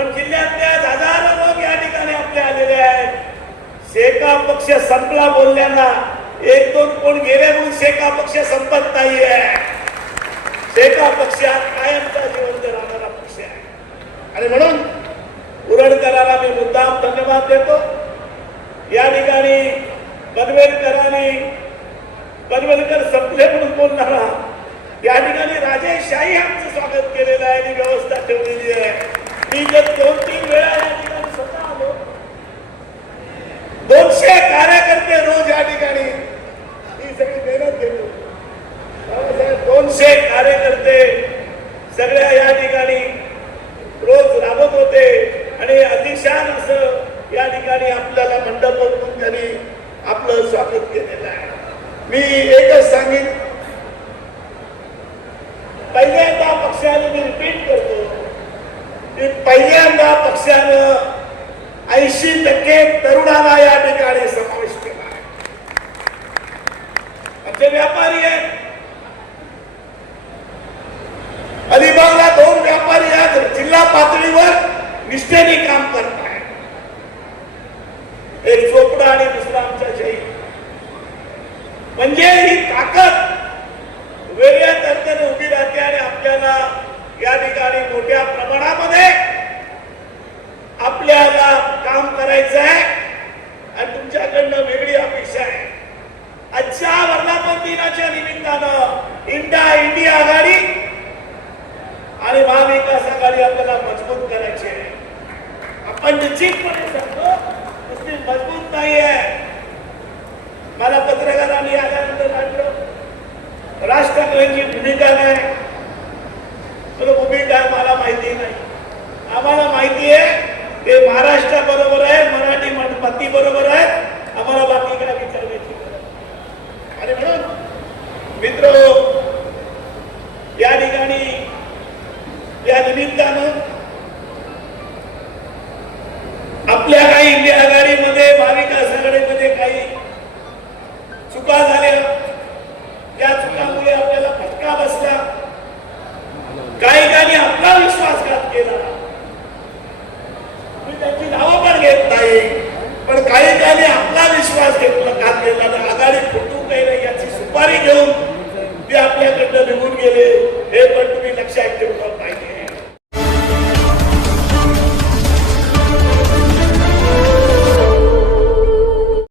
पण जिल्ह्यातल्या हजारो लोक या ठिकाणी आपले आलेले आहेत. शेका पक्ष संपला बोलल्यांना एक दोन कोण गेले म्हणून शेका पक्ष संपत नाहीये. शेका पक्ष हा कायमचा जिवंत राहणारा पक्ष आहे. आणि म्हणून उरणकराला मी मुद्दाम धन्यवाद देतो. या ठिकाणी पनवेलकरांनी पनवेलकर संपले म्हणून बोलणारा या ठिकाणी राजेशाही आमचं स्वागत केलेलं आहे. आणि व्यवस्था ठेवलेली आहे. मी जर दोन तीन वेळा या ठिकाणी स्वतः आलो दोनशे कार्यकर्ते रोज या ठिकाणी ही सगळी मेहनत घेतो दोनशे कार्यकर्ते सगळ्या या ठिकाणी रोज राबत होते। आणि अतिशान असं या ठिकाणी आपल्याला मंडप बनवून त्यांनी आपलं स्वागत केलेलं आहे. मी एकच सांगेन पहिल्यांदा पक्षाने मी रिपीट करतो की पहिल्यांदा पक्षानं ऐंशी टक्के तरुणाला या ठिकाणी समावेश केला आहे. आमचे व्यापारी आहेत. अलिबागला दोन व्यापारी आहेत. जिल्हा पातळीवर निष्ठेने काम करत आहेत. एक चोपडा आणि दुसरा आमचा जैन म्हणजे ही ताकद वेगळ्या तर्फेने उभी राहते आणि आपल्याला या ठिकाणी मोठ्या प्रमाणामध्ये आपल्याला काम करायचं आहे आणि तुमच्याकडनं वेगळी अपेक्षा आहे आजच्या वर्धापन दिनाच्या निमित्तानं इंडा इंडिया आघाडी आणि महाविकास आघाडी आपल्याला मजबूत करायची आहे. आपण निश्चितपणे सांगतो नुसती मजबूत नाही आहे. मला पत्रकारांनी आल्यानंतर वाटलं राज ठाकरेंची भूमिका काय? तुला भूमिका मला माहिती नाही. आम्हाला माहिती आहे ते महाराष्ट्राबरोबर आहे मराठी मती बरोबर आहे आम्हाला बाकी काय निमित्तानं आपल्या काही इंडिया आघाडीमध्ये महाविकास आघाडीमध्ये काही चुका झाल्या. त्या चुकामुळे आपल्याला फटका बसला. गायिकांनी आपला विश्वासघात केला मी त्यांची नावं पण घेत नाही. पण गायिकाने आपला विश्वास घेतला घात केला तर आघाडी फुटू काही नाही याची सुपारी घेऊन